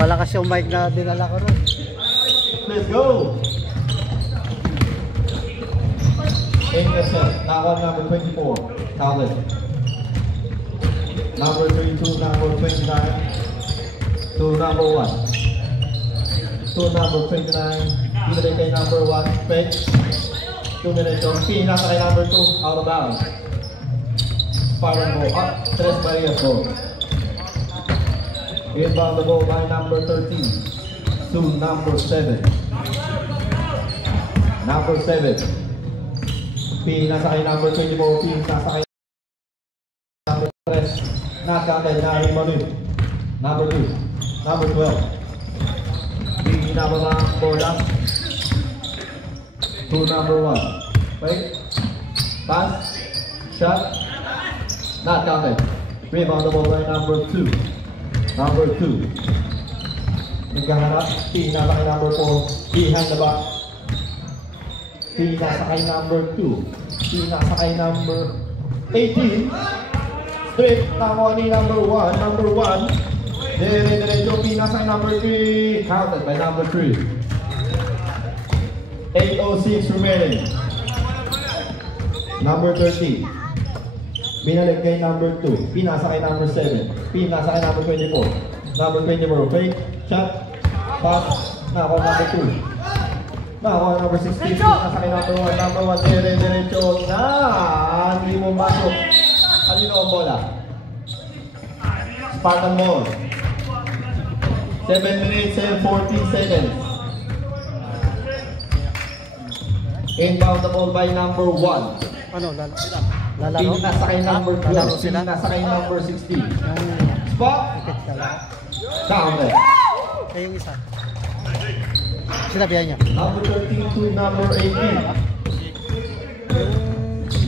Malakas yung mic na dinala ko ron. Let's go! Intercept. Now on number 24. Talent. Number 32, number 29. To number 1. To number 29. Pinalay kay number 1. Fake. 2 minutes. Pinasa kay number 2. Out of bounds. Parang go up. Tres Marias go. Inbound the ball by number 13 to number 7. Number 7. Pinasa kay number 24. Pinasa kay number 3. Nakakatay na rin mali. Number 2. Number 12. Pinababa ang bola to number 1. Wait. Pass. Shot. Not counted. Rebound the ball by number 2. Number 2. Nagkaharap. Pinasa kay number 4. Behind the back. Pinasa kay number 2. Pinasa kay number 18. Straight. Nakuha ni number 1. Number 1. Diretso. Pinasa kay number 3. Counted by number 3. 8:06 remaining. Number 13. Binalik kay number 2. Pinasa kay number 7. Pinasa kay number 24. Number 24. Fake. Shot. Pass. Nakakuha number 2. Nakakuha number 16. Pinasa kay number 1. Number 1. Diretso na. Hindi mo masok. Kanino ang bola? Spartan Mall. 7 minutes and 14 seconds. Inbound the ball by number 1. Ano? Lalaro? Nasa kay number 12. Nasa kay number 16. Spot. Down there. Kaya yung isa. Sinabihan niya. Number 13 to number 18.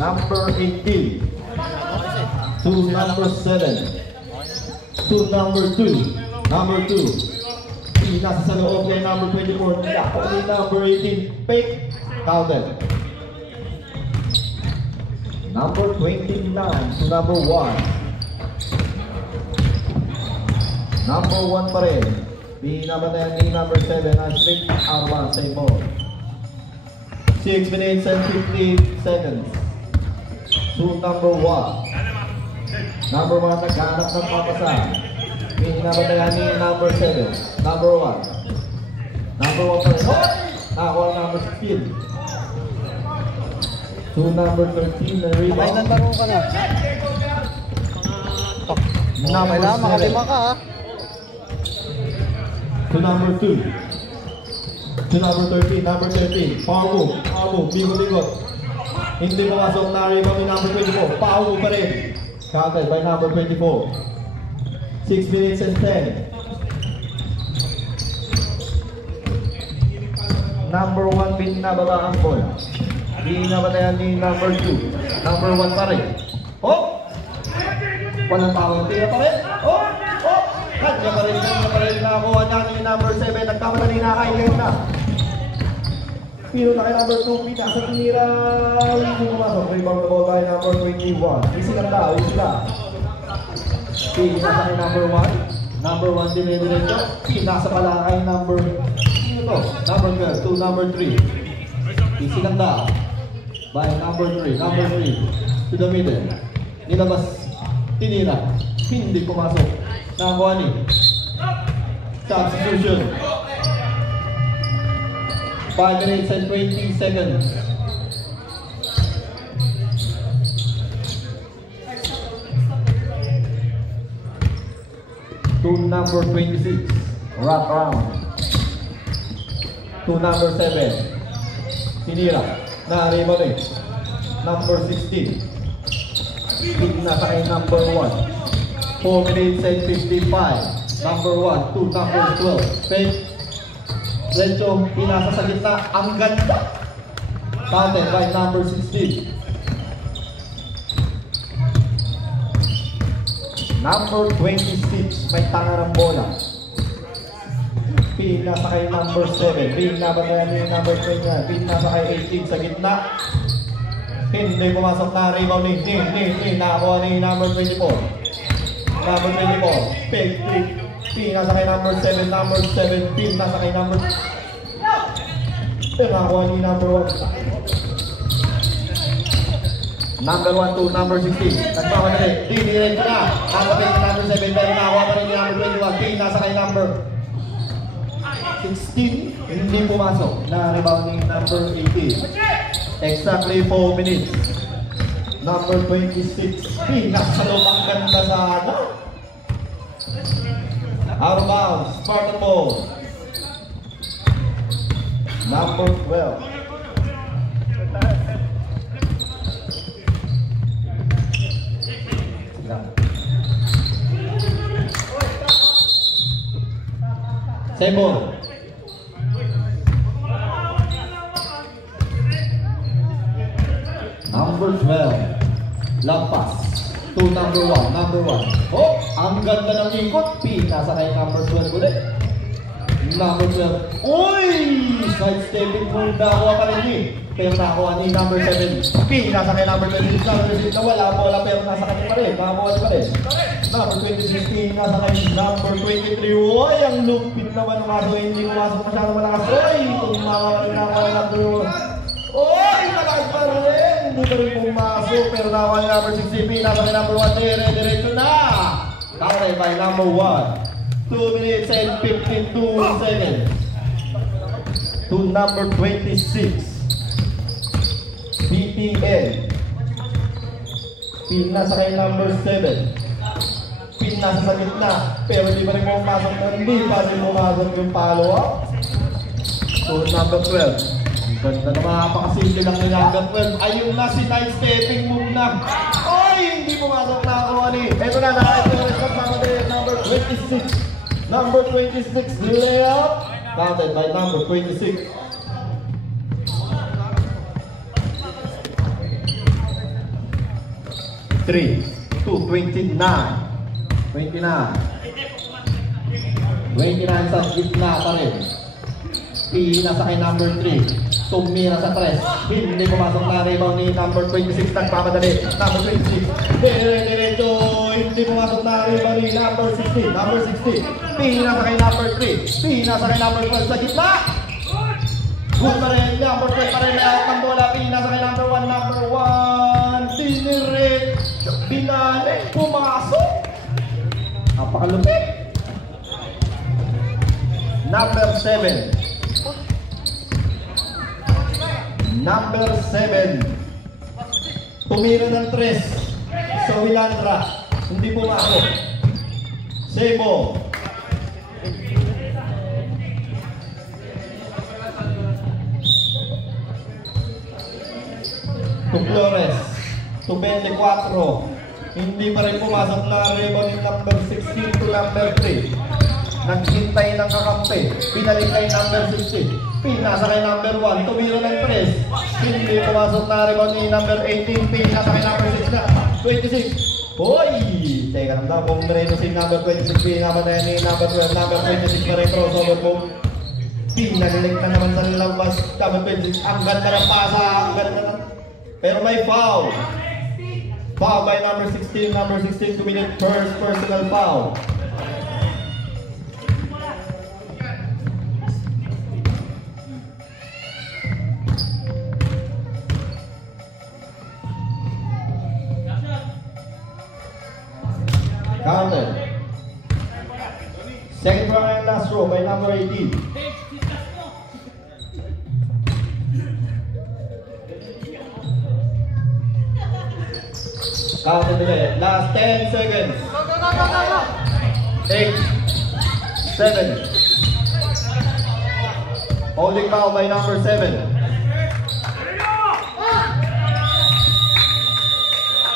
Number 18. To number 7. To number 2. Number 2. Nasa sa loob kay number 24. Number 18. Fake. Counted. Number 29 to number 1. Number 1 pa rin. Binabatayan ni number 7 na strict out one. Same ball. 6 minutes and 50 seconds. To number 1. Number 1 naghanap ng papasa. Binabatayan ni number 7. Number 1. Number 1 pa rin. Nakakuha number 16. To number 13 na rebound. Kailan laro ka na? Kailangan makalima ka ha. To number 2. To number 13. Number 13. Power move. Power move. Bigot-bigot. Hindi pumasok na rebound ni number 24. Power move pa rin. Counted by number 24. 6 minutes and 10. Number 1 pinababa ang bola. Binabatayan ni number 2. Number 1 pa rin. Oh! Walang tawang tira pa rin. Oh! Oh! Kanya pa rin. Kanya pa rin. Nakakuha niya ni number 7. Nagkamadali na kain na. Pino na kay number 2. Pita sa tinira. Hindi pumasok. Rebound the ball by number 21. Easy lang daw. Easy lang. Pina sa kay number 1. Number 1 din ito. Pina sa pala kay number 12 to number 3. Easy lang daw. By number 3. Number 3 to the middle. Nilabas. Tinira. Hindi pumasok. Nakakuha ni. Substitution. 5 minutes and 20 seconds. To number 26. Wrap around. To number 7. Tinira. Na-rebound eh. Number 16. Nasa kay number 1. 4 minutes and 55. Number 1 to number 12. Fake. Lencho, pinasa sa gitna. Ang ganda. Counted by number 16. Number 26. May tanga ng bola. Pinasa kay number 7. Pinabatayan ni number 20. Pinasa kay 18 sa gitna. Hindi pumasok na rebound ni. Nakakuha ni number 24. Number 24. Fake trick. P nasa kay number 7, number 17 nasa kay number... Nakakuha ni number 1. Number 1 to number 16. Nagmamadali. Diniretso na. Nasa kay number 7 pero nakakuha pa rin ni number 21. P nasa kay number 16. Hindi pumasok. Na rebound ni number 18. Exactly 4 minutes. Number 26. P nasa loob ang ganda sa ano. Out of bounds. Spartan ball. Number 12. Same ball. Number 12. Long pass. To number 1. Number 1. Oh, ang ganda ng ikot. P nasa kay number 12 ulit. Number 12. Uy! Side stepping move na pa rin eh. Pero nakakuha ni number 7. P nasa kay number 26. Number 26 na wala bola pero nasa kanya pa rin. Nakakuha pa rin. Number 26. P nasa kay number 23. Uy! Ang lupit naman ng aso. Hindi pumasok masyadong malakas. Uy! Nakakuha ni number 1. Uy! Malakas pa rin. Hindi pa rin pumasok. Pero nakakuha ni number 16. P nasa kay number 1. Diretso na. Counted by number 1. 2 minutes and 52 seconds to number 26. PTN. Pin nasa kay number 7. Pin nasa sa gitna. Pero di pa rin pumasok. Hindi pa rin pumasok yung follow-up. So number 12. Ganda na makapakasimple lang ni number 12. Ayun na si night stepping move na. Oy! Hindi pumasok na ako ni. Ito na number 26. Number 26, layup, counted by number 26. Three, 2, 29. 29 sa gitna pa rin. P nasa kay number 3. Tumira sa 3. Hindi pumasok na rebound ni number 26. Nagpapadali. Number 26. Diretso. Hindi pumasok na rebound ni number 16. Number 16. P nasa kay number 3. P nasa kay number 12 sa gitna. Good pa rin. Number 12 pa rin. May out ng bola. P nasa kay number 1. Number 1. Diniretso. Binalik. Pumasok. Napakalupit. Number 7. Number 7. Tumira ng 3. So Wilandra. Hindi pumasok. Sebo. To Flores. To 24. Hindi pa rin pumasok na rebound yung number 16 to number 3. Naghintay ng kakampi. Pinalik kay number 16. Nasa kay number 1. Tumira ng 3. Hindi pumasok na rebound ni number 18. Nasa kay number 6 na. 26. Hoy! Teka lang na. Kung diretso si number 26. Pinapatayan ni number 12. Number 26 pa rin. Crossover mo. Pinalilik na naman sa nilang bus. Number 26. Ang ganda ng pasa. Ang ganda ng... Pero may foul. Foul by number 16. Number 16 committed first personal foul. Counted. Second round and last row by number 18. Counted ulit. Last 10 seconds. 8, 7. Holding foul by number 7.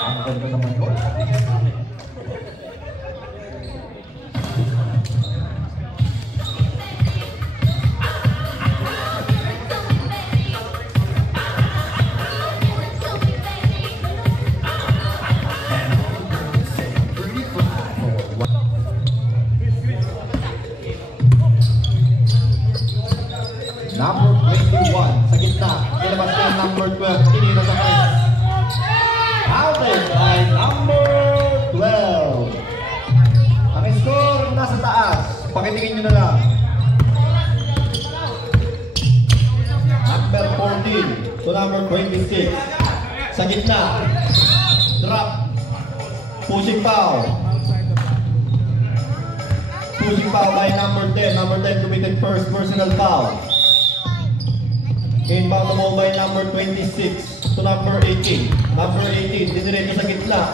Ang ganda naman ko. Number 21 sa gitna. Ilabas na yung number 12. Tinira sa press. Outed by number 12. Pakitingin nyo na lang. Number 14 to number 26. Sa gitna. Drop. Pushing foul. Pushing foul by number 10. Number 10 committed first personal foul. Inbound the ball by number 26 to number 18. Number 18, diniretso sa gitna.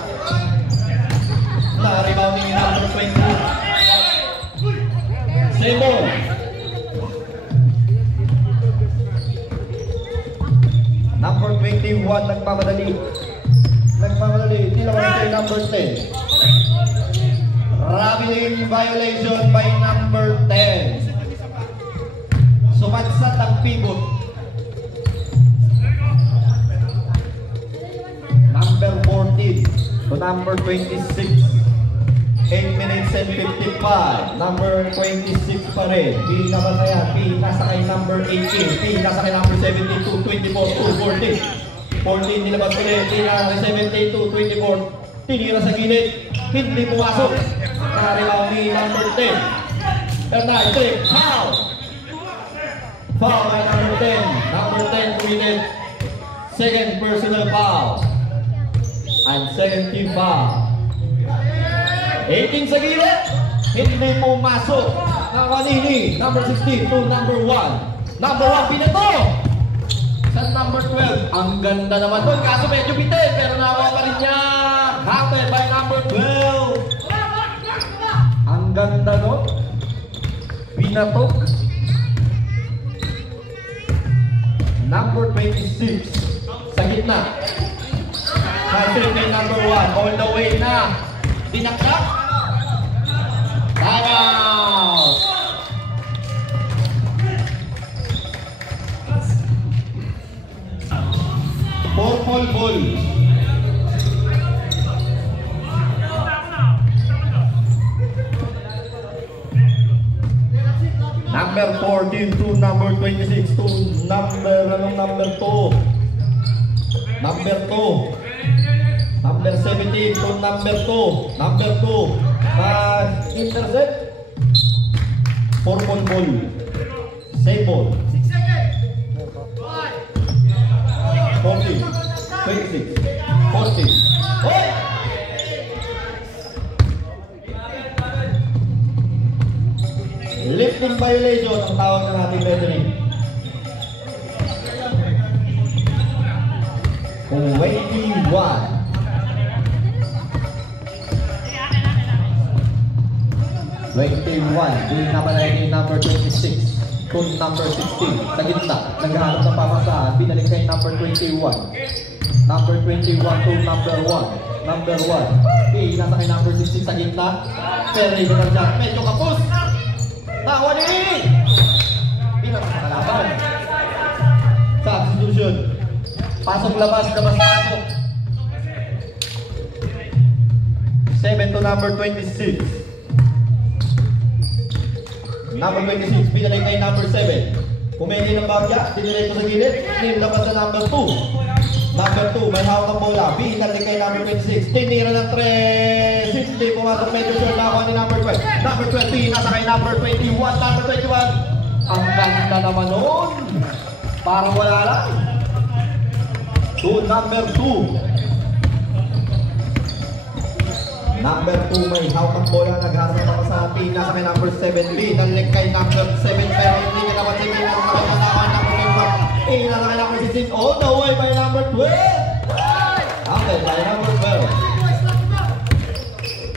Na-rebounding yung number 20. Same ball. Number 21, nagpamadali. Hindi naman kay number 10. Raveling violation by number 10. Sumadsat ang pivot. Number 14 to number 26. 8 minutes and 55. Number 26 pa rin. P naman na yan. P nasa kay number 18. P nasa kay number 72, 24, 2, 14. 14 nilabas ulit. P nasa kay 72, 24. Tinira sa gilid. Hindi pumasok. Narilaw ni number 10. Bernard, trick. Foul! Foul by number 10. Number 10 committed second personal foul. And second team foul. 18 sa gilid. Hindi pumasok. Nakanini. Number 16 to number 1. Number 1 pinato. Sa number 12. Ang ganda naman doon. Kaso medyo bitin. Pero nakawa pa rin niya. Counted by number 12. Ang ganda doon. Pinato. Number 26. Sa gitna. Counted by number 1. All the way na. Dinakdak. Time out. Purple ball. Number 14 to number 26 to number 2. Number 2. Number 17 to number 2. Number 2. Intercept. Purple ball. Save ball. 40. 26. 40. Oh! Lifting violation ang tawag ng ating referee. 21. Doon naman ay ni number 26 to number 16 sa gitna. Naghahanap ng pamasahan. Binalik kay number 21. Number 21 to number 1. Number 1. Okay, nasa kay number 16 sa gitna. Pero ito na dyan. Medyo kapos. Tawa ni! Pinakakalaban. Substitution. Pasok labas, labas pasok. 7 to number 26. Number 26, binalik kay number 7. Pumili ng bagya, diniretso sa gilid, nilabas sa number 2. Number 2, may hawak ang bola. Binalik kay number 26. Tinira ng 3. Hindi pumasok, medyo short na ako ni number 12. Number 20, nasa kay number 21. Number 21. Ang ganda naman nun. Parang wala lang. To number 2. Number 2, may hawak ang bola. Nagharap ako sa atin. Nasa kay number 7B. Nalik kay number 7. Pero hindi niya naman si Bin. Nasa kay number 1. Nasa kay number 16. All the way by number 12. Okay, by number 12.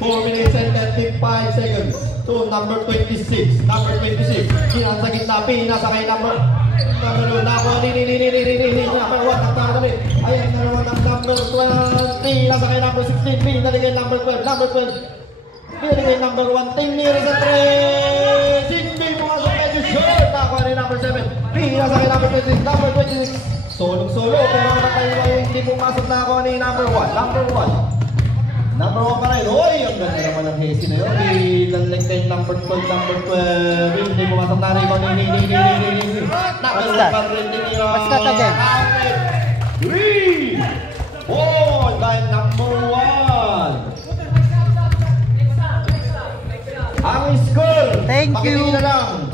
4 minutes and 35 seconds. To number 26. Number 26. Kinang sa gitna. Nasa kay number 2. Number 1. Ayan na naman ang number 20. Nasa kay number 16. Binalik kay number 12. Number 12. Binalik kay number 1. Tinira sa 3. Hindi pumasok medyo short. Nakuha ni number 7. Nasa kay number 26. Number 26. Solo-solo. Pero hindi pumasok na ako ni number 1. Number 1. Number 1 pa rin. Uy! Ang ganda naman ang Hesi na yun. Binalik kay number 12. Number 12. Hindi pumasok na rin ako ni number 1 pa rin. What's that again? 3 4 by number 1. Ang score Thank you. Pakitingin na lang.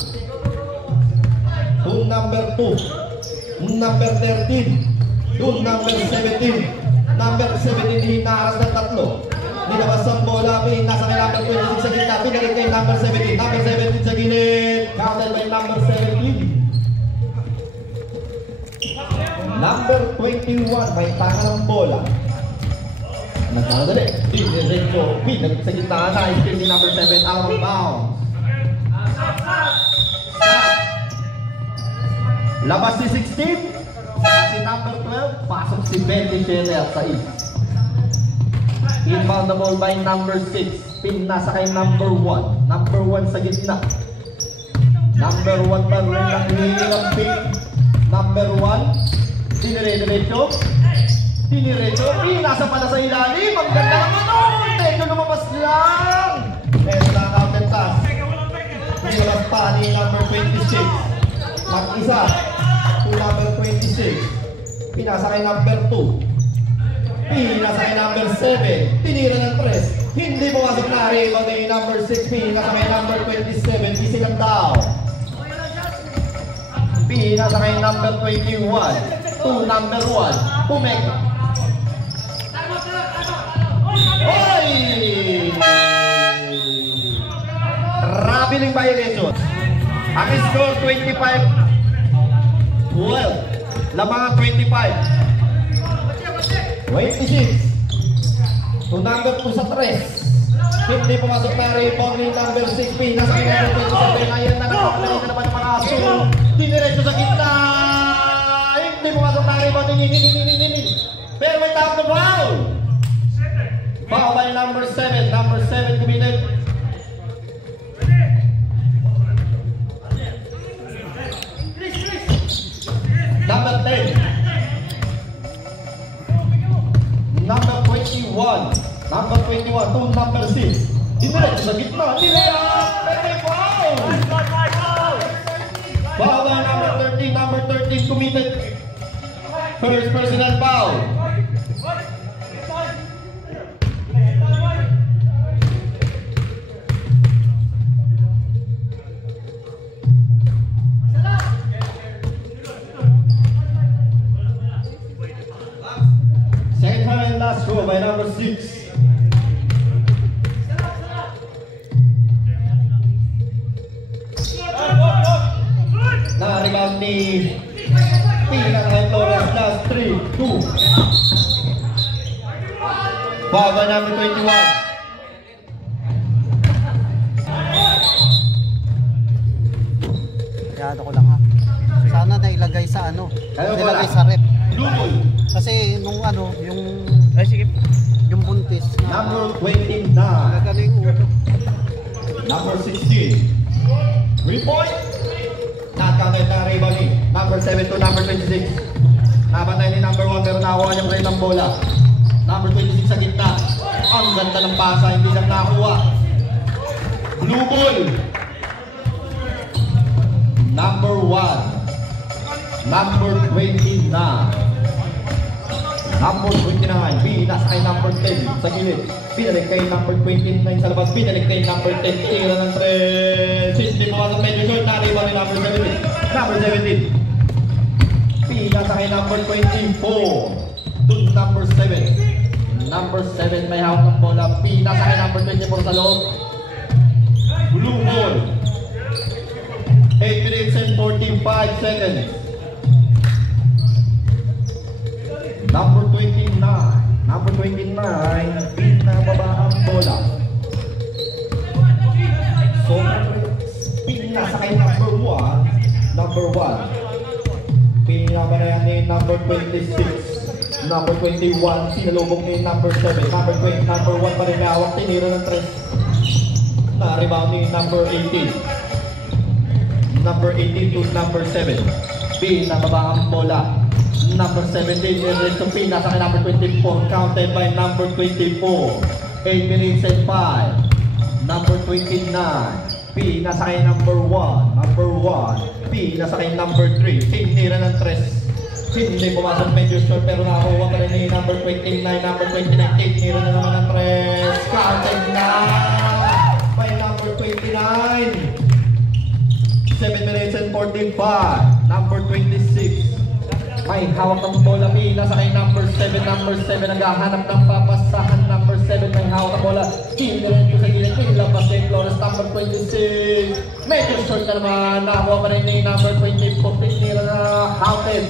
Doon number 2. Number 13. Doon number 17. Number 17 hinaras ng tatlo. Nilabas ang bola. Nasa kay number 26 sa gitna. Pinalit kay number 17. Number 17 sa gilid. Counted by number 17. Number 21. May tanga ng bola. Nagkakadali. Diretso. Pinalit sa gitna. Naiskil ni number 7. Out of bounds. Labas si 16. Si number 12. Pasok si 27 at 6. Inbound the ball by number 6. Pin nasa kay number 1. Number 1 sa gitna. Number 1 pa rin ang hinihilang pin. Number 1. Diniretso. Nasa pala sa ilalim. Ang ganda naman nun. Medyo lumabas lang. Pero na-out and pass. Nilas pa ni number 26. Mag-isa. To number 26. Pinasa kay number 2. Pinasa kay number 7. Tinira ng 3. Hindi pumasok na rin. Ni number 6. Pinasa kay number 27. Isigang down. Pinasa kay number 21. To number 1. Pumeka. Oy! Rabiling violation. Ang score 25-12. Lamangan 25. 26. To number 2 sa 3. Hindi pumasok na rebound ni number 6. Nasa kay number 27. Ayan na naman ng mga aso. Diniretso sa gitna. Hindi pumasok na rebound. Pero may tap na foul. Foul by number 7. Number 7 committed. Number 10. Number 21. Number 21 to number 6. Diniretso sa gitna. Nilayang! Pero may foul! Foul by number 13. Number 13 committed. First personal foul. Second time and last goal by number 6. Na-rebound ni Pinang kay Flores. Last 3, 2. Foul by number 21. Kaya ko lang ha. Sana nailagay sa ano. Nailagay sa rep. Kasi nung ano, yung yung buntis na Number 29. nagaling ulo. Number 16. 3 point. Nakakagay na rebound ni number 7 to number 26. Napatay ni number 1 pero nakuha niya rin ng bola. Number 26 sa gitna. Ang ganda ng pasa, hindi siya nakuha. Blue ball. Number 1. Number 29. Number 29. Pinas kay number 10 sa gilid. Pinalik kay number 29 sa labas. Pinalik kay number 10. Tira ng 3. Hindi pumasok medyo short. Nariba ni number 17. Number 17. Pinas kay number 24. Doon number 7. Number 7 may hawak ng bola. Pinas kay number 24 sa loob. Blue ball. 8 minutes and 45 seconds. Number 29. Number 29. Pinababa ang bola. So, pinasa kay number 1. Number 1. Pinababa ni number 26. Number 21. Sinalubog ni number 7. Number 20. Number 1 pa rin hawak. Tinira ng 3. Na-rebound ni number 18. Number 18 to number 7. Pinababa ang bola. Number 17, Enrico Pinasa kay number 24, counted by number 24. 8 minutes and 5. Number 29, Pinasa kay number 1. Number 1, Pinasa kay number 3. Tinira ng 3. Hindi pumasok medyo short pero nakakuha pa rin ni number 29. Number 29, tinira na naman ng 3. Counted na by number 29. 25, number 26. May hawak ng bola, nasa kay number 7, naghahanap ng papasahan, number 7, may hawak ng bola, kinirin ko sa gilid, nilabas kay Flores, number 26, medyo short na naman, nakuha pa rin ni number 24, tinira na Houghton.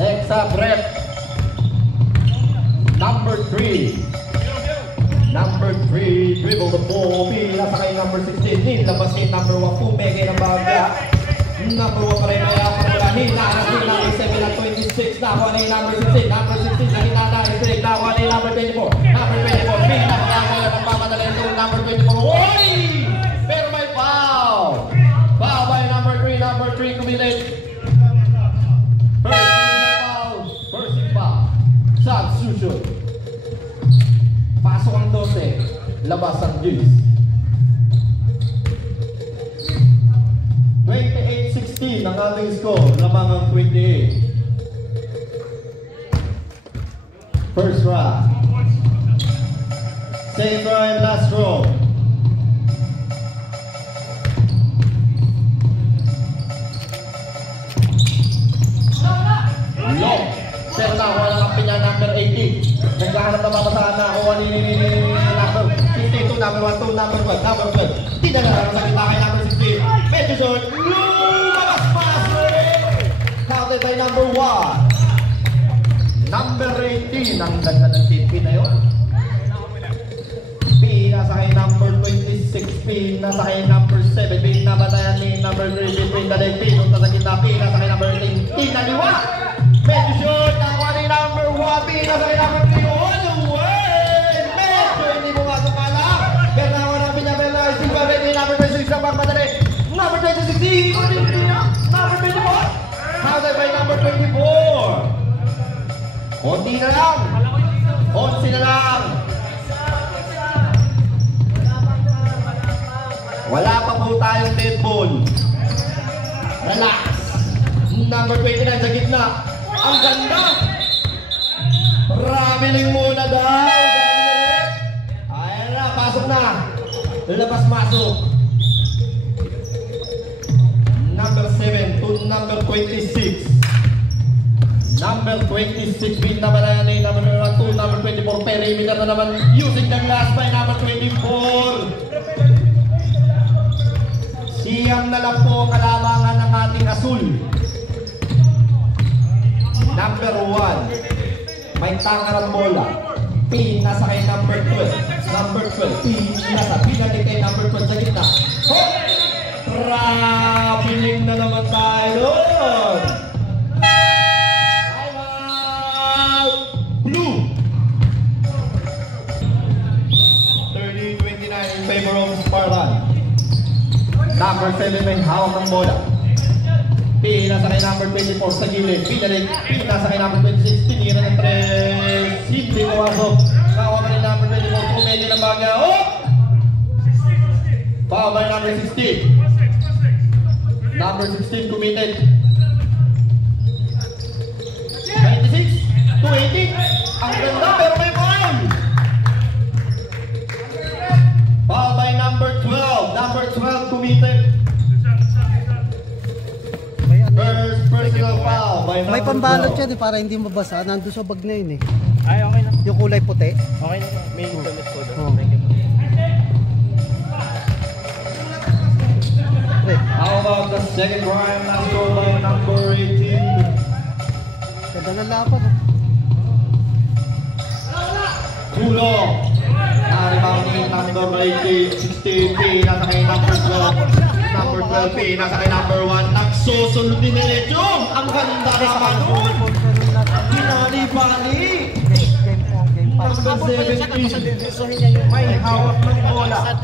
Next up, rep. Number 3, dribble the ball, nasa kay number 16, nilabas kay number 1, pumegay ng bagya. Number 1 pa rin may hawak ng bola, hinahanap ni number 7 at 26, nakuha ni number 16, na hinala, straight, nakuha ni number 24, pinakakakuha ng pamadala ito, number 24, oy! Pero may foul! Foul by number 3 committed. First foul, substitution. Pasok ang 12, labas ang 10. 28-16 ang ating score, lamang ang 28. First round. Second round, last row. Long. Pero nakuha lang ang pinya number 18. Nagkahanap na mapasahan na ako number 52, number 1, 2, number 12. Tidak na lang sa kita kay number 16. Medyo short. Lumabas passer! Counted by number 1. Number 18. Ang ganda ng TP na yun. P nasa kay number 26. P nasa kay number 7. P nabatayan ni number 3. Between the 19. Unta sa kita. P nasa kay number 18. P naliwa. Medyo short. Nakuha ni number 1. P nasa kay number 3. All the way! Medyo hindi mo masukala. Pero nakuha namin niya. Pero nakuha ni number 26 ang pagmadali. Number 26. Number 24. Counted by number 24. Konti na lang. 11 na lang. Wala pa po tayong dead ball. Relax. Number 29 sa gitna. Ang ganda. Traveling muna daw. Ayan na, pasok na. Labas-masok. Number 7 to number 26. Number 26, binabalayan ni number 2, number 24, perimeter na naman using the glass by number 24. Siyam na lang po kalamangan ng ating asul. Number 1, may tangarang bola. P nasa kay number 12. Number 12, P nasa pinalik kay number 12 sa gitna. Oh! Traveling na naman tayo. Blue. 30-29 in favor of Spartan. Number 7 may hawak ng bola. P nasa kay number 24 sa gilid. P nasa kay number 26. Tinira ng 3. Hindi pumasok. Hawak ka ni number 24. Pumili ng bagya. Oh! Foul by number 16. Number 16 committed. 26. 280. Ang ganda pero may foul. Foul by number 12. Number 12 committed. First personal foul by number 12. May pambalot siya para hindi mabasa. Nandun sa bag na yun eh. Ay, okay na. Yung kulay puti. Okay na. May internet ko doon. Oh. Thank you. How about the second round? Last goal by number 18. Ganda ng lapat. Tulong. Na-rebound ni number 18, 16, P nasa kay number 12. Number 12, P nasa kay number 1. Nagsusunod din diretso. Ang ganda naman doon. Pinali-bali. Number 17, may hawak ng bola.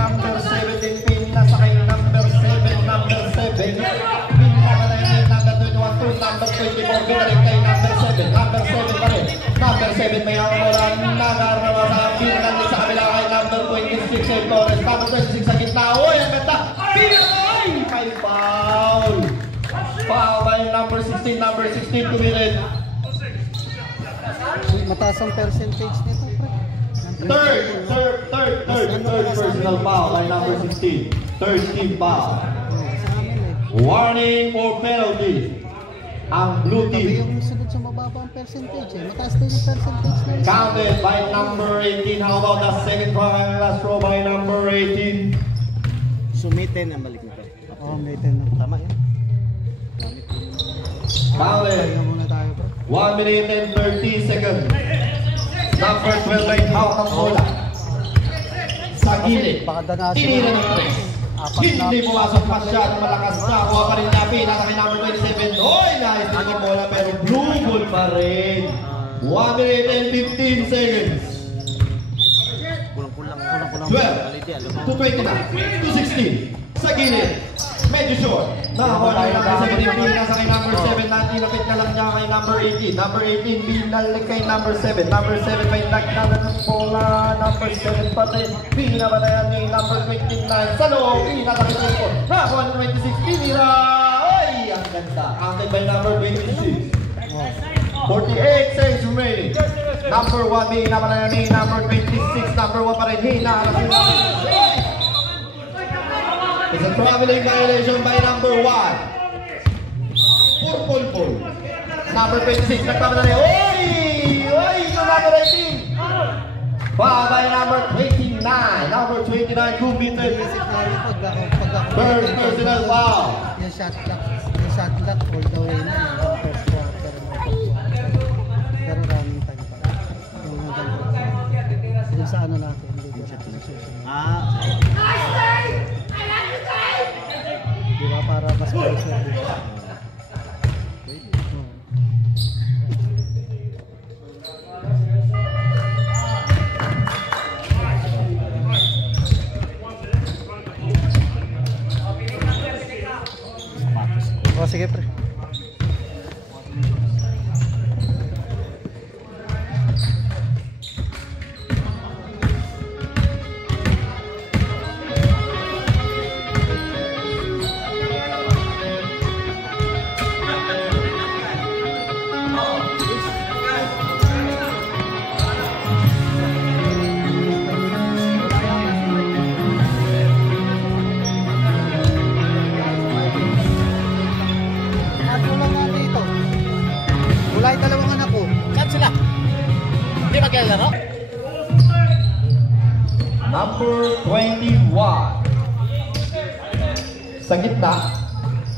Number 17, P nasa kay number 7. Number 7, pinapalay ni number 21 to number 24. Binalik kay number 7. Number 7 pa rin. Number 7 may hawak bola. Nagarama sa pinanalik sa kabila kay number 26 kay Torres. Number 26 sa gitna. Uy, ang ganda. Pinalay! May foul. Foul by number 16. Number 16 committed. Mataas ang percentage nito, pre. Ng Third personal foul by number 16. Third team foul. Sa amin eh. Warning for penalty. Ang blue Tabi team. yung sunod sa mababang percentage eh. Mataas din yung percentage na yun. Counted by number 18. How about the second try and last throw by number 18? Sumitin ang balik nito. Oo, may 10 na. Tama yan. Counted. Pahinga muna tayo bro. 1 minute and 30 seconds. Number 12 by hawak ang bola. Sa gilid. Baka danasin Tinira ng mo. press. Apat na. Hindi pumasok masyado malakas na. Kuha pa rin Napi. Nasa kay number 27. Oy! Nais din ang bola pero blue ball pa rin. 1 minute and 15 seconds. Kulang-kulang. 12 to 29 to 16. Sa gilid. Medyo short. Nakakuha na yung number 17. Nasa kay number 7. Natinapit na lang niya kay number 18. Number 18 binalik kay number 7. Number 7 may nagdala ng bola. Number 7 pati. Pinabatayan ni number 29. Sa loob. Pinasa kay 24. Nakakuha ng 26. Pinira. Ay! Ang ganda. Counted by number 26. 48 seconds remaining. Number 1 binabatayan ni number 26. Number 1 pa rin. Hinaharap ni it's a traveling violation by number 1. Purple ball. Number 26. Nagpapala niya. Oy! Oy! Yung number 18. Foul by number 29. Number 29 committed. Isip na rin pag ako. First personal foul. Yung shot clock all the way na. Yung first quarter. Pero running time pa. Yung maganda. Yung sa ano natin. Hindi ko di ba para mas pressure dito. Oh, sige pre. Wala yung dalawang anak ko. Saan sila? Hindi maglalaro? Number 21. Sa gitna.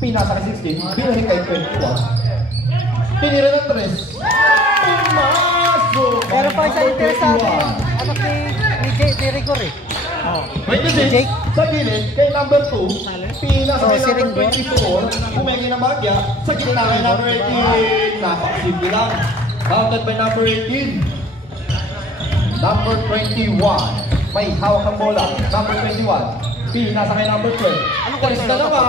Pinasa kay 16. Binalik kay 21. Tinira ng 3. Pumasok! Pero pa isa interesado yung anak ni Rigor eh. 26. Sa gilid kay number 2. Pinasa kay si number Rigor. 24. Umegi na bagya. Sa gitna kay number 18. Napakasimple lang. Counted by number 18. Number 21. May hawak ang bola. Number 21. Pinasa kay number 12. Anong kwalis na naman?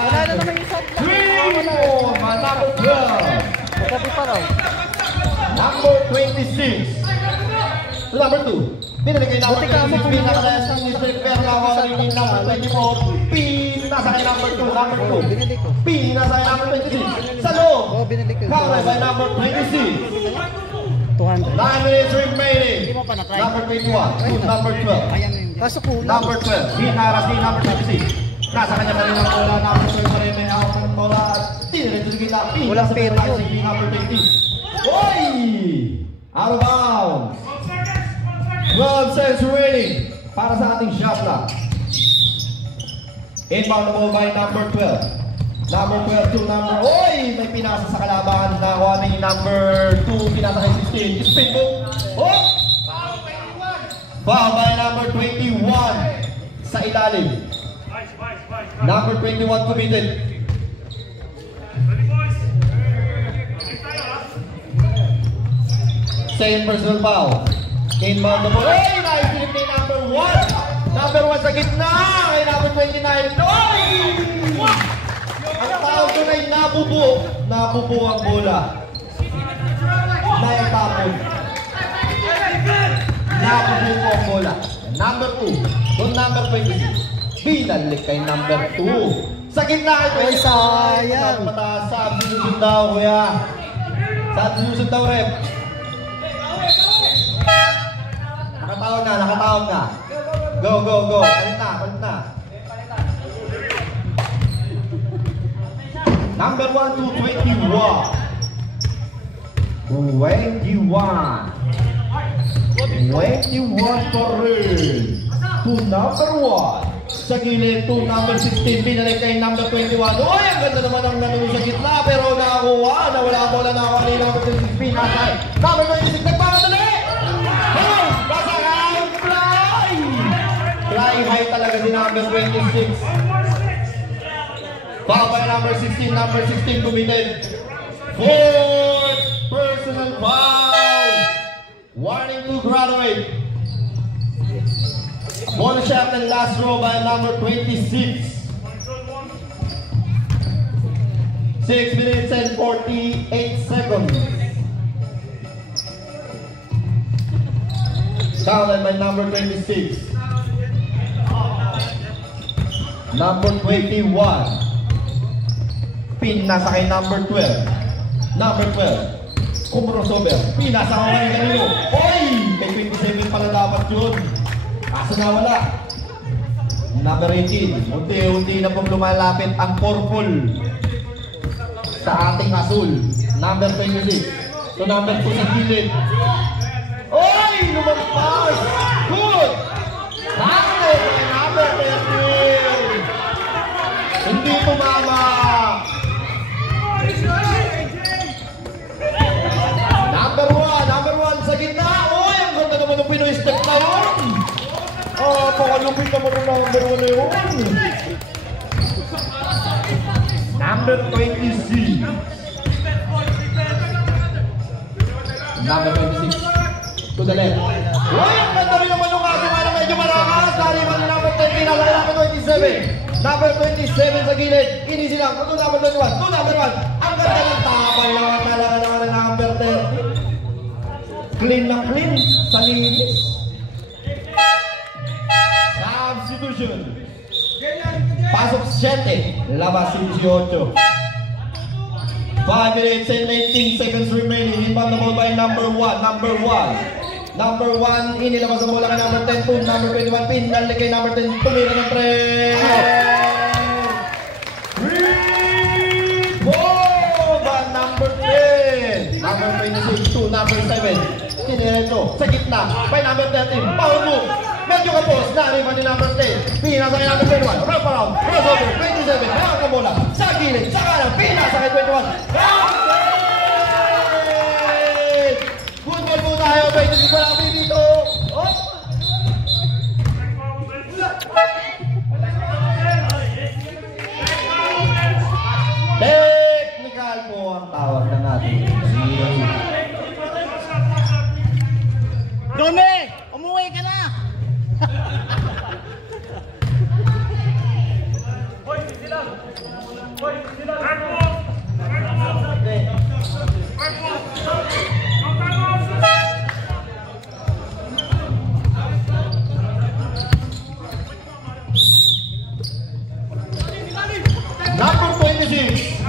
Wala na naman yung shot clock. 3 more. Number 12. Magabi pa raw. Number 26. Number 2. Pinalik kay number 26. Pinasa kay number 24. Pinasa kay number 2. Number 2. Binili ko. Pinasa kay number 26. Sa loob. Oo, binili ko. Counted by number 26. 200. 9 minutes remaining. Number 21 to number 12. Ayan yun. Kaso kulang. Number 12. Hinaras ni number 26. Nasa kanya pa rin ang bola. Number 12 pa rin. May hawak ng bola. Tinirin sa gitna. Walang pero yun. Number 20. Oy! Out of bounds. 12 seconds remaining para sa ating shot clock. Inbound the ball by number 12. Number 12 to number... Oy! May pinasa sa kalaban. Nakuha ni number 2. Pinasa kay 16. Spin move. Oh! Foul by number 21 sa ilalim. Number 21 committed. Same personal foul. Inbound the ball. Hey! Nice flip ni number 1. Number 1 sa gitna. Kay number 29. Oy! Ang tawag doon ay nabubuo. Nabubuo ang bola. Naitapon. Nabubuo ang bola. Number 2. Doon number 26. Binalik kay number 2. Sa gitna ito. Ay, sayang. Mataas. Saan sinusunod daw, kuya? Saan sinusunod daw, rep? Nakatawag na, nakatawag na. Go, go, go. Palit na, palit na. Number 1 to 21. 21 for rin. To number 1. Sa gilid, to number 16. Pinalik kay number 21. Uy, ang ganda naman ang nanunod sa gitna. Pero nakakuha. Nawala ang bola, nakakuha ni number 26. Pinasay. Number 26. Nagpapadali! Hey! Basa ang fly! Fly high talaga si number 26. Babay number 16. Number 16 committed. Fourth personal foul. Warning to graduate. Bonus shot and last row by number 26. 6 minutes and 48 seconds. Counted by number 26. Number 21. Pinasa kay number 12. Number 12. Crossover. Pinasa ko kay kanino. Oy! May 27 pala dapat yun. Kaso na wala. Number 18. Unti-unti na pong lumalapit ang purple sa ating asul. Number 26. So number 2 sa gilid. Oy! Lumagpas! Good! Bakit? Number 13. Hindi tumama. Number 1 sa gitna. Oy! Ang ganda naman ng Pinoy step na yun. Pakalupit naman ng number 1 na yun. Number 26. Number 26. To the left. Uy! Ang ganda rin naman yung kaso nga na medyo marakas. Nariman ni number 13. Nasa number 27. Number 27 sa gilid. Inisi lang. To number 21. To number 1. Ang ganda ng tapay lang talaga naman ng number 13. Clean na clean. Sa linis. Substitution. Pasok 7. Labas 18. 5 minutes and 18 seconds remaining. Inbound the ball by number 1. Number 1. Inilabas ang bola kay number 10. To number 21. Pinali kay number 10. Tumira ng 3. Ball by number 10. Number 26 to number 7. Tinirito sa gitna by number 13. Power move. Medyo kapos. Nariman ni number 10. Pinasa kay number 21. Wrap around. Crossover. 27. Hawak ang bola. Sa gilid. Sa kanan. Pinasa kay 21. Good ball po tayo. 26 pa namin dito. Oh! Technical po ang tawag na natin. Doni! Umuwi ka na! Number 26.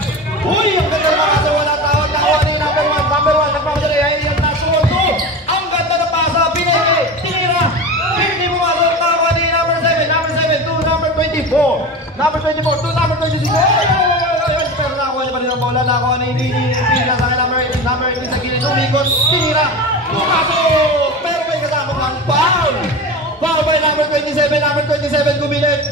Uy, ang ganda naman kasi wala tawag na awa ni number 1. Number 1, nagpapadali. Ay, yung last one, 2. Ang ganda na pasa. Pinay. Tinira. Hindi pumasok. Nakawa ni number 7. Number 7 to number 24. Number 24 to number 26. Pero nakakuha niya pa rin ang bola. Nakakuha na hindi sa akin number 18. Number 18 sa gilid. Umikot. Tinira. Pumasok. Pero may kasama kang foul. Foul by number 27. Number 27 gumilit.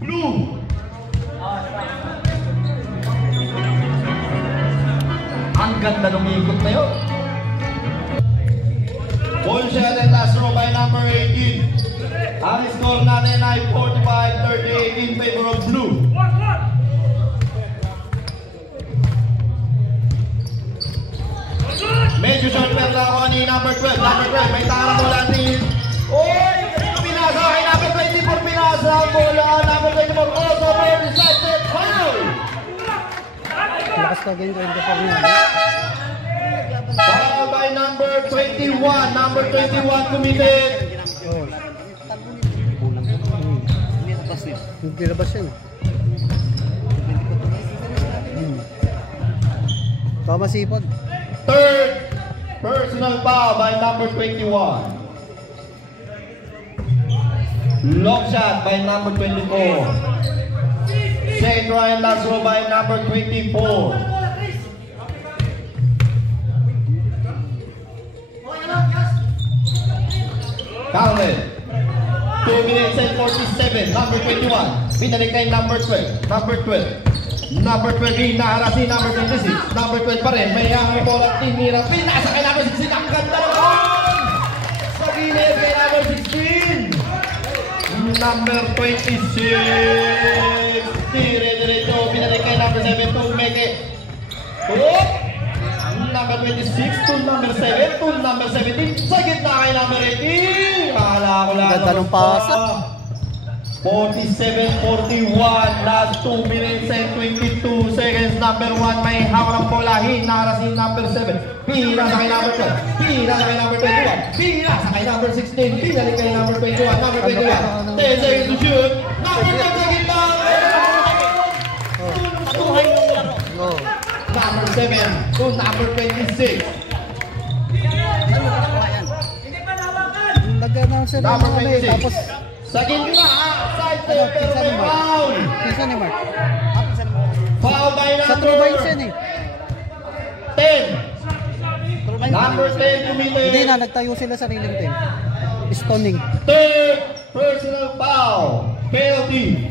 Blue. Ang ganda ng ikot na yun. Ball shot and last row by number 18. Ang score natin ay 45-38 in favor of blue. Medyo short pair na ako ni number 12. Number 12, may tangan ang bola ni... Oy! Pinasa kay number 24. Pinasa ang bola. Number 24 also for decisive foul. Lakas ka din 24 niya. Foul by number 21. Number 21 committed. Nilabas yan. Pamasipag. Third personal foul by number 21. Long shot by number 24. Second try and last throw by number 24. Counted. 2 minutes and 47. Number 21. Binalik kay number 12. Number 12. Number 12. Inaharasi number 26. Number 12 pa rin. May ang bola at tinira. Pinasa kay number 16. Ang ganda naman! Sa gilid kay number 16. Number 26. Dire-diretso. Binalik kay number 7. Tumeke. Oh! Number 26 to number 7 to number 17. Sa gitna kay number 18. Akala ko lang. Ganda ng pasa. 47-41. Last 2 minutes and 22 seconds. Number 1 may hawak ng bola. Hinara si number 7. Pina sa kay number 12. Pina sa kay number 21. Pina sa kay number 16. Pina kay number 21. Number 21. 10 seconds to shoot. Number 10 sa gitna. Patuhay yung laro. Go. Number 7 to number 26. Ano ba nakuha yan? Nag-announce na Number ano eh. 26. Tapos, Sa gitna, side ano, step, pero pinsan may ni Mark. foul. Pinsan ni Mark. Foul by Sa number True Vines yan eh. 10. Number 10 committed. Hindi na, nagtayo sila sariling team. Stoning. Third personal foul. Penalty.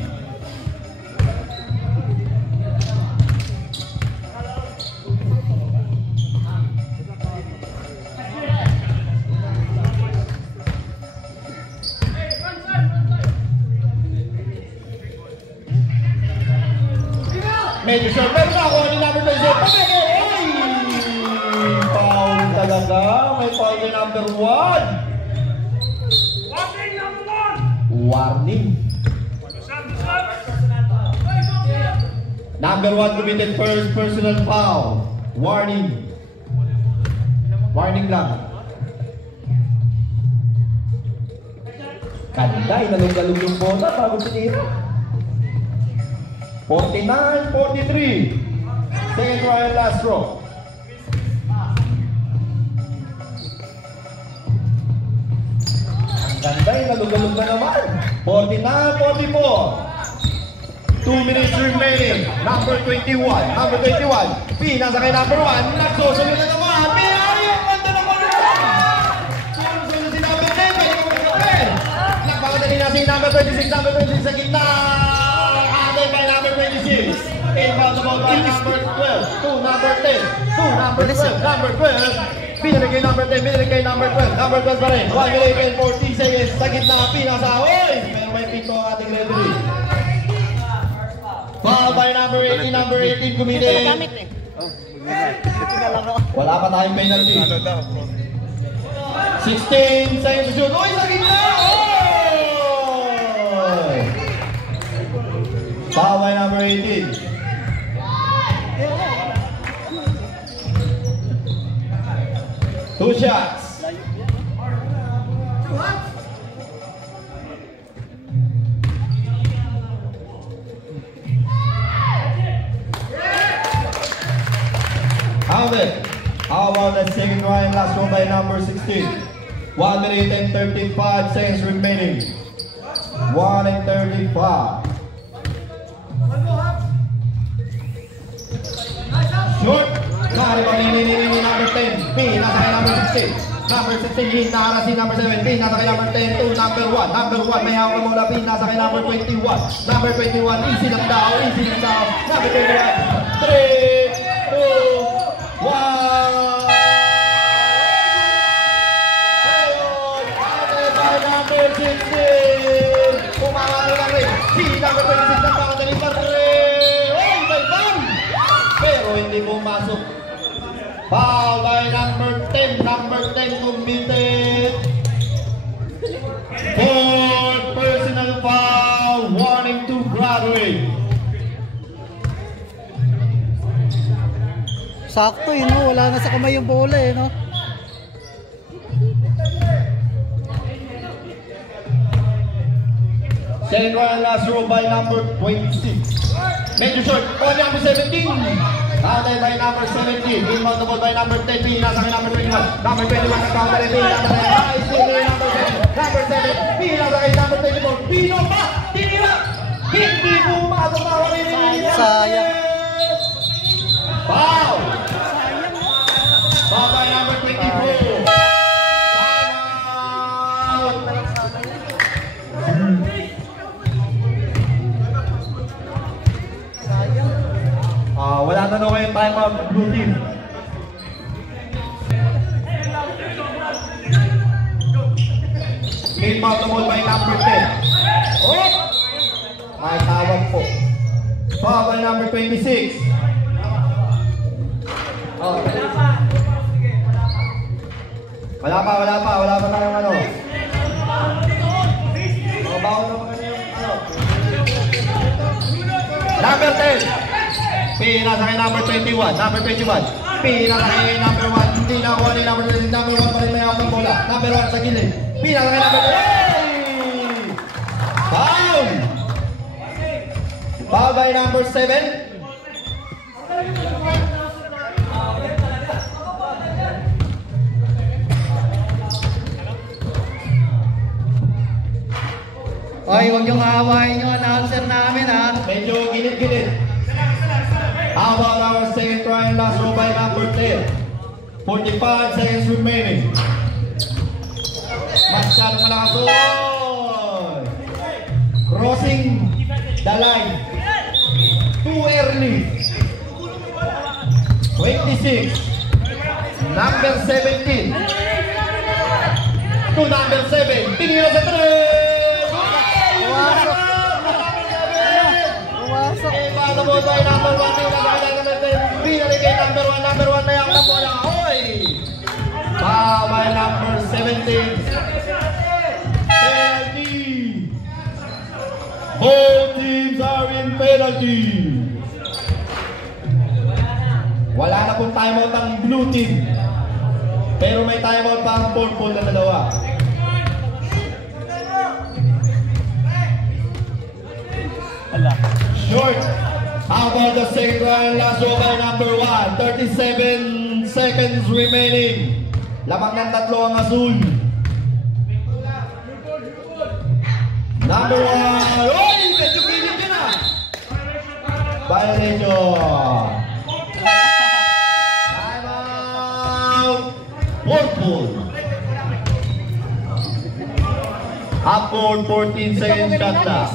Medyo short, pero nakuha ni number 27. Pameke! Ay! Foul talaga. May foul kay number 1. Warning. Number 1 committed first personal foul. Warning. Warning lang. Kanda, inalog-alog yung bola bago sinira. 49-43. Second try and last throw. Ang ganda, inalog-alog na naman. 49-44. 2 minutes remaining. Number 21. Number 21. Pinasa kay number 1. Nagsusunod na naman. Pinayang ganda naman naman. Susunod si number 10. Nagpakadali na si number 26. Number 26 sa gitna. By number 26. Inbound the ball by number 12. To number 10. To number 12. Number 12. Binalik kay number 10. Binalik kay number 12. Number 12 pa rin. 1 minute and 40 seconds. Sa gitna. Pinasa. Oy! Pero may pinto ang ating referee. Foul by number 18. Number 18 committed. Gamit eh. Wala pa tayong penalty. 16 seconds to shoot. Oy! Sa gitna! Oy! Foul by number 18. Two shots. Counted. How about the second round last one by number 16? 1 minute and 35 seconds remaining. 1 and 35. Short. Sorry, number 10. B, nasa kay number 16. Number 16, hinara si number 7. B, nasa kay number 10 to number 1. Number 1, may hawak mo na B, nasa kay number 21. Number 21, easy lang daw, easy lang daw. Number 21, 3, 2, 1. Number 16. Umamano lang rin. Si number 26 na pakadali pa rin. Oy, may bang! Pero hindi pumasok. Foul by number 10. Number 10 committed. Fourth personal foul. Warning to graduate. Sakto eh, no? Wala na sa kamay yung bola eh, no? Second round last row by number 26. Medyo short. On number 17. Counted by number 17. Inbound the ball by number 10. Pinasa kay number 21. Number 21 ang counter. Pinasa kay number 7. Number 7. Pinasa kay number 24. Pino pa! Tinira! Hindi pumasok pa kami nila. Sayang. Foul! Foul by number 24. Wala na daw kayong time out blue team. Inbound the ball by number 10. Oh! May tawag po. Foul by number 26. Oh. Wala pa tayong ano. Babaw naman yung ano. Number 10. Pinasa kay number 21. Number 21. Pinasa kay number 1. Hindi na ako ni number 1. Number 1 pa rin may akong bola. Number 1 sa gilid. Pinasa kay number 2. Foul! Foul by number 7. Oy, huwag yung aawain yung announcer namin ha. Medyo gilid-gilid. How about our second try and last row by number 10? 45 seconds remaining. Masyado malakas. Crossing the line. Too early. 26. Number 17. To number 7. Tinira sa 3. Pumasok. Pasok by number 1. Binaligay number 1. Number 1 na yung bola. Hoy! Foul by number 17. Penalty. Both teams are in penalty. Wala na pong timeout ang blue team. Pero may timeout pa ang purple na dalawa. Short. How about the second round last row by number 1? 37 seconds remaining. Lamang ng tatlo ang azul. Number 1. Oy! Medyo kilit yun ah! Violation. Time out. Purple. Upward 14 seconds shot na.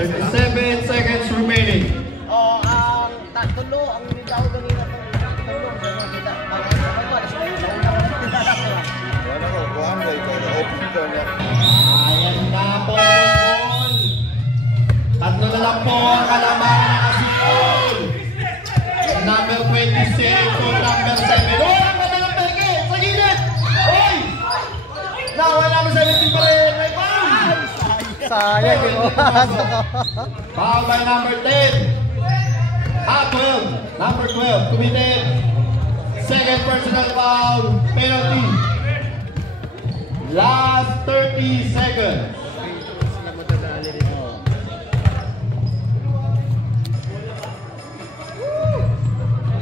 37 seconds remaining. O, ang tatlo, ang nitaw kanina tulong sa mga kita. Ayan na po, Paul. Tatlo na lang po ang kalaban ng Asikol. Number 26 to number 7. Oh, ang ganda ng peke! Sa gilid! Oy! Nawa number 17 pa rin. May foul! Sayang, pumasok. Foul by number 10. 12. Number 12 committed. Second personal foul. Penalty. Last 30 seconds.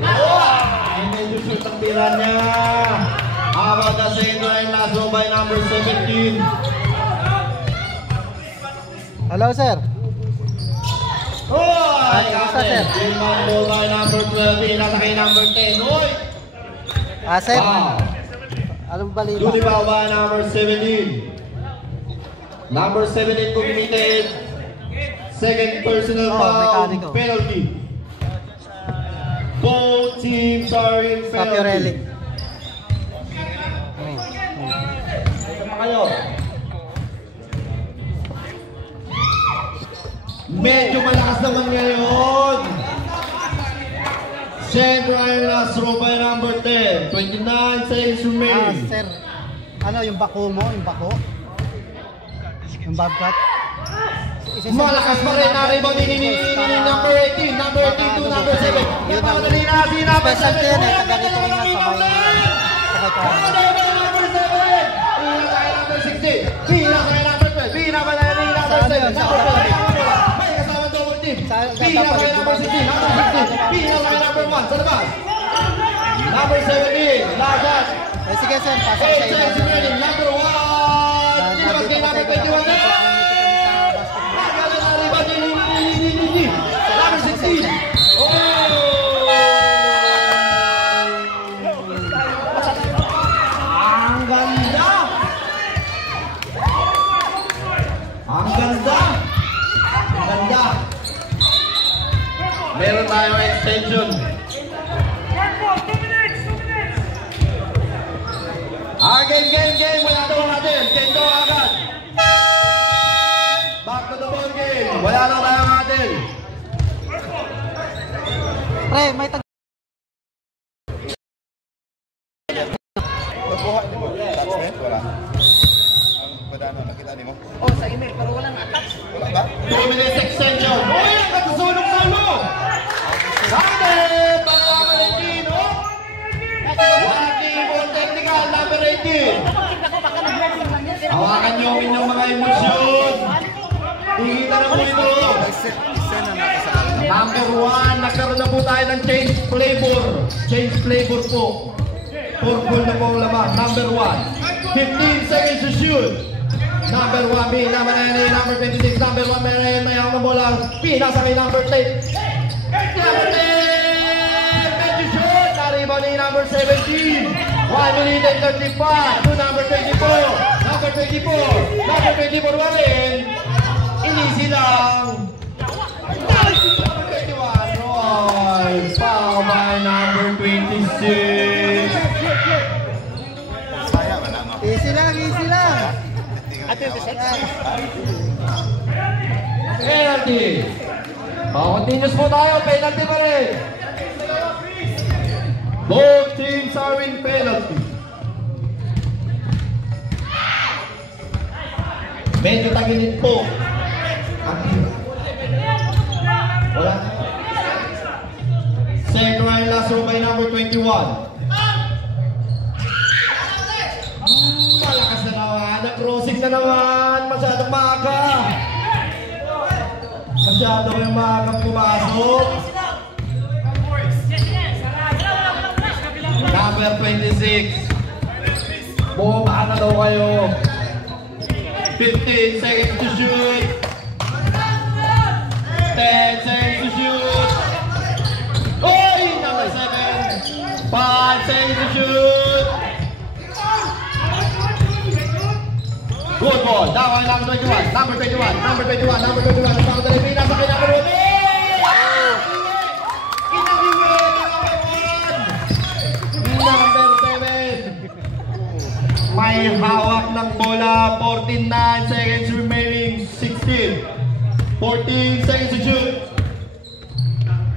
Ay, medyo shoot ang tira niya. How about the second line last row by number 17? Hello, sir. Ay, kamusta, sir? Inbound ball by number 12. Nasa kay number 10. Hoy! Sir. Wow. Anong balita? Duty foul by number 17. Number 17 committed. Second personal foul. Mekaniko. Penalty. Both teams are in Sapiorelli. penalty. Ito pa kayo. Medyo malakas naman ngayon. Central last row by number 10. 29 seconds remaining. Sir. Ano, yung bako mo? Yung bako? Yung bobcat? Malakas pa rin na rebound ni number 18. Number 18 to number 7. Yung pamadali na si number 7. Special din eh. Taga-nito nga sabay ka. Number 7. Number 16. Pila kay number 12. Pila kay number 7. May kasama double team. Pina kay number 16. Pina kay number 1. Sa labas. Number 17. Lagat. Sige, Sen. Pasok 8 sa iyo. seconds remaining. Number 1. Tinabas kay number 21. Number 16. Ang ganda! Ang ganda! Ang ganda! Meron tayong extension. Game! Wala na natin. Kendo agad. Back to the ball game. Wala na tayo natin. Pre, may tag... Oh, sa email, pero wala na attach. 2 minutes extension. Uy, ang katusulong-sulong. Bakit? Baka Valentino. Walking ball technical, number 18. Hawakan niyo ang inyong mga emosyon. Hihita na po ito. Number 1, nagkaroon na po tayo ng change flavor. Change flavor po. Purple na po ang laman. Number 1. 15 seconds to shoot. Number 1, B. Number 9, number 26. Number 1, may hawak ng bola. B, nasa kay number 10. Number 10. Medyo short. Nariban ni number 17. 1 minute and 35. To number 24. Number 24. Number 24 pa rin. Inisi lang. Number 21. Roy. Foul by number 26. Easy lang. Penalty. Continuous po tayo. Penalty pa rin. Both teams are in penalty. Medyo tagilid po. Wala. Second round last row by number 21. Malakas na naman. Nag-crossing na naman. Masyadong maaga. Masyadong yung maagang pumasok. Number 26. Bumaba na daw kayo. 15 seconds to shoot. 10 seconds to shoot. Oy! Number 7. 5 seconds to shoot. Good ball. Now number 21. Number 21. Number 21. Number 21. Number 21. Nasa kay number 1. Number 7. May hawak ng bola. 49 seconds remaining. 16. 14 seconds to shoot.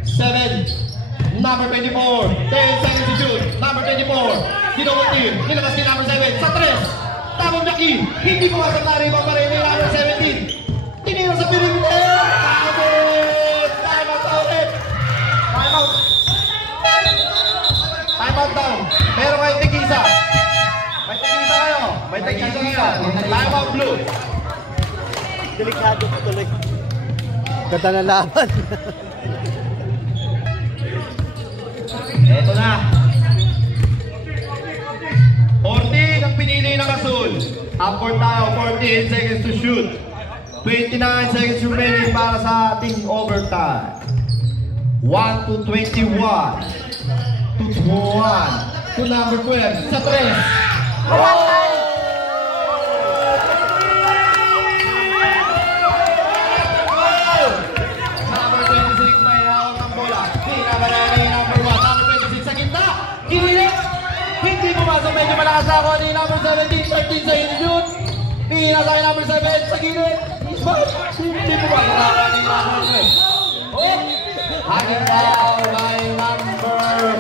7. Number 24. 10 seconds to shoot. Number 24. Ginawang team. Nilabas kay number 7. Sa 3. Tamang naki, hindi po masakari pa rin ni number 17. Tinira sa perimeter. Time out ulit. Time out daw. Meron kayong tigisa. May tigisa kayo. Time out blue. Delikado pa tuloy. Ganda na laban. Eto na. 40 ang pinili ng Azul. Upward tayo, 48 seconds to shoot. 29 seconds remaining para sa ating overtime. 1 to 21. To 1. To number 12. Sa 3. Oh! Number 26 may hawak ng bola. Pinabarani number 1. Number 26 sa gitna. Kinilit. Hindi pumasok, medyo malakas ako ni number 17, 13 sa shoot. Pinasa kay number 7 sa gilid. Hindi pumasok ako ni number 7. Oh! Hanging foul by number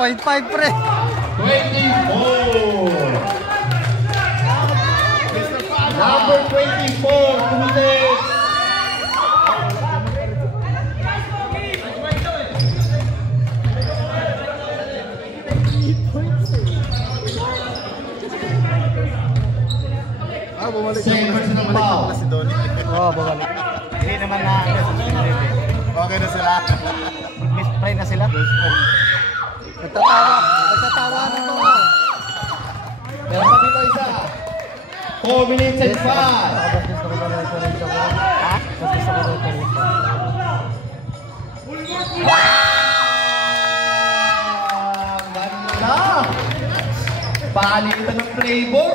4.5 pre. 24. Number 24, kumilit. Bumalik Second personal foul. Oo, bumalik. naman na Okay na sila. mispray na sila. Nagtatawa na mga. Meron pa dito isa. 4 minutes and 5. Gusto ko ba rin ito? Ha? Gusto ko rin ito. Ganda! Palitan ng flavor.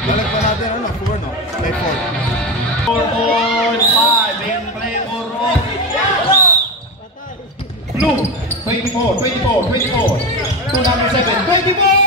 Balik pa natin ano, 4 no? May 4. 4.5 in flavor of Blue. 24, 24, 24. To number 7, 24!